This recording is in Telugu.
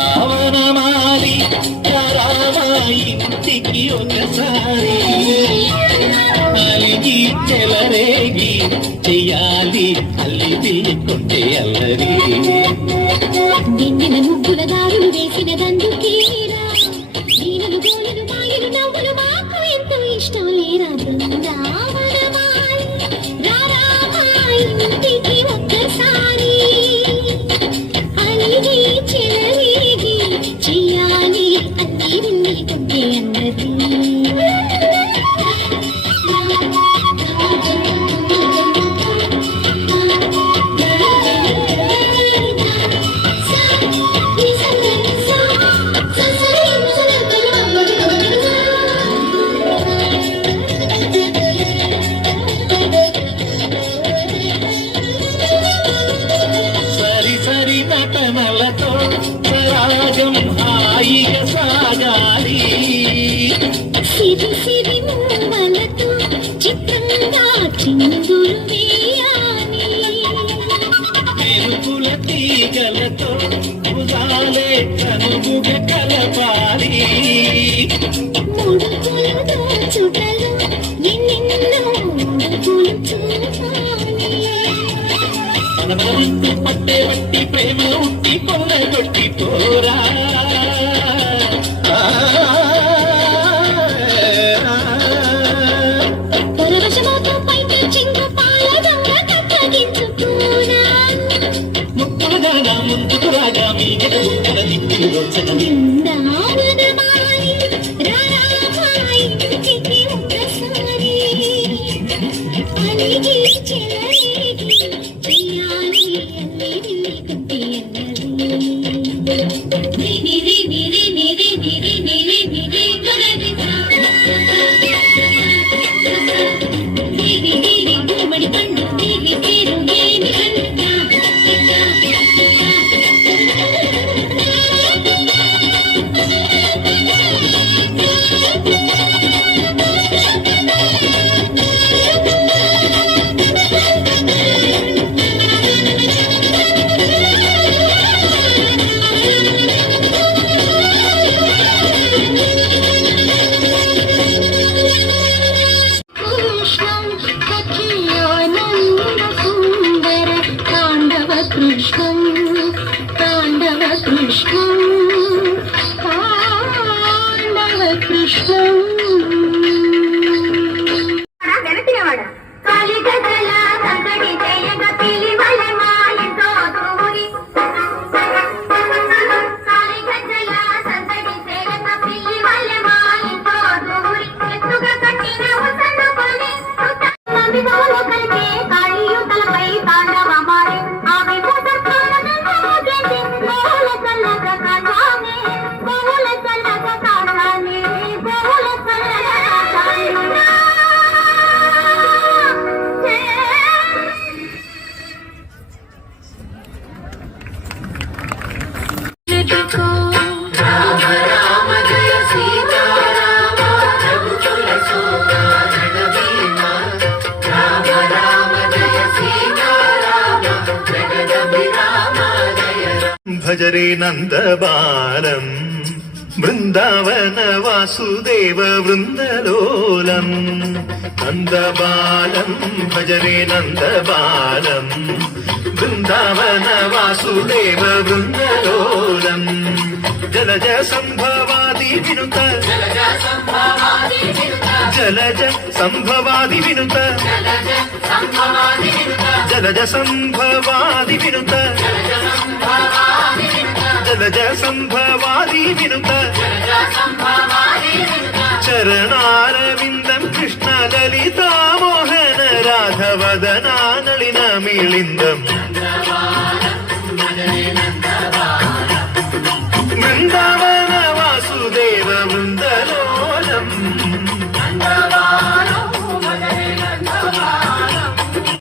బృందావనమాలి ఇంటికి ఒకసారి అలిగి చెలరేగి చెయ్యాలి అల్లి పిల్లి కొట్టే అల్లరి నిండిన ముగ్గుల దారులు వేసిన దందుకేరా దీనలు గోలలు మాయలు నవ్వులు మాకు ఎంతో ఇష్టం లేరా బృందావనమాలి ఇంటికి ఒక్కసారి అలిగి చెలరేగి చెయ్యాలి అల్లి పిల్లి కొట్టే అన్నది నటనలతో రాగం హాయిగా సాగాలి సిరి సిరి మూవలతో చిత్రంగా చిందులు వేయాలి మెరుపుల తీగలతో భుజాలే కనుగుగ కలపాలి ముడుపులు దోచుటలు ఎన్నెన్నో ముడుపులు చూపాలి మనమంటూ పట్టే బట్టి ప్రేమ ఉట్టి పొలగొట్టి పోరా పరవశమోతో పైకి చింగు పాల దొంగ కప్పగించుకోరా ముక్కులుగా ముందుకు రాగా మీ గెలుగుంటల దిక్కులు వచ్చనది బృందావనమాలి ఇంటికి ఒక్కసారి అలిగి చెలరేగి చెయ్యాలి అల్లి పిల్లి కొట్టే అన్నది నిరి నిరి నిరి నిరి నిరి నిరి గొరవిసా నిరి నిరి గుమ్మడి పండు నిరి పేరు ఏమి కన్నా కృష్ణం తాండవ కృష్ణం తాండవ కృష్ణం వెనక్కినవాడు కాలిగజల సంగడి జయగ పిలివల మాయంతో దూరి కాలిగజల సంగడి జయగ పిలివల మాయంతో దూరి ఎత్తుగా కట్టిన ఉసన్నుకొని మమ్మి గోలో కలిపే కాళీయు తలపై తాండవమాడే ఆమె భజరే నందబాలం బృందావన వాసుదేవ వృందలోలం నందబాలం భజరే నందబాలం బృందావన వాసుదేవ వృందలోలం జలజ సంభవాది వినుత జలజ సంభవాది వినుత జలజ సంభవాది వినుత జలజ సంభవాది వినుత చరణారవిందం కృష్ణ లలితా మోహన రాఘవదనా నళిన మిళిందం